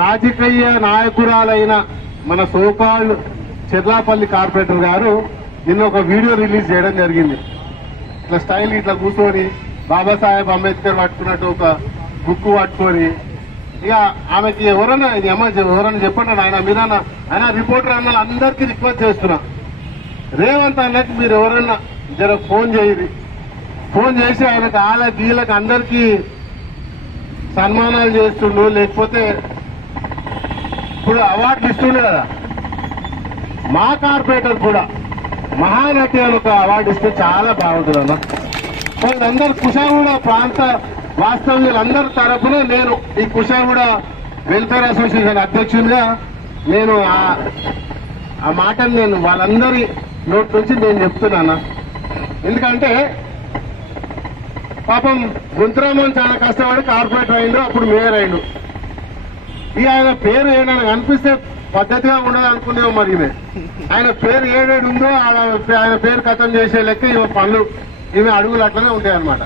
రాజకీయ నాయకురాలైన మన so called చెర్లాపల్లి corporator గారు నిన్న ఒక వీడియో రిలీజ్ చేయడం జరిగింది. ఇట్లా స్టైల్ ఇట్లా కూర్చొని బాబాసాహెబ్ అంబేద్కర్ పట్టుకున్నట్టు ఒక బుక్ పట్టుకొని ఇక ఆమెకి ఎవరన్నా ఇది ఎవరన్నా చెప్పండి ఆయన మీరన్నా ఆయన రిపోర్టర్ అన్న అందరికీ రిక్వెస్ట్ చేస్తున్నా, రేవంత్ అన్నకి మీరు ఎవరన్నా జర ఫోన్ చేయరు, ఫోన్ చేసి ఆయనకు వాళ్ళకి వీళ్ళకి అందరికీ సన్మానాలు చేస్తుండు, లేకపోతే ఇప్పుడు అవార్డులు ఇస్తుండే కదా, మా కార్పొరేటర్ కూడా మహానటి అని ఒక అవార్డు ఇస్తే చాలా బాగుంటుంది అన్న. వాళ్ళందరూ కుషాగూడ ప్రాంత వాస్తవ్యులందరి తరఫున నేను ఈ కుషాగూడ వెల్ఫేర్ అసోసియేషన్ అధ్యక్షునిగా నేను ఆ మాటను నేను వాళ్ళందరి నోటి నుంచి నేను చెప్తున్నాను. ఎందుకంటే పాపం గుంతరామన్ చాలా కష్టపడి కార్పొరేటర్ అయిండు, అప్పుడు మేయర్ అయిండు. ఇక ఆయన పేరు ఏదైనా కనిపిస్తే పద్ధతిగా ఉండదు అనుకునేమో మరి ఆయన పేరు ఏడేడు ఉందో ఆయన పేరు ఖతం చేసే లెక్క ఇవి పనులు ఇవి అడుగులు అట్లనే ఉంటాయి అన్నమాట.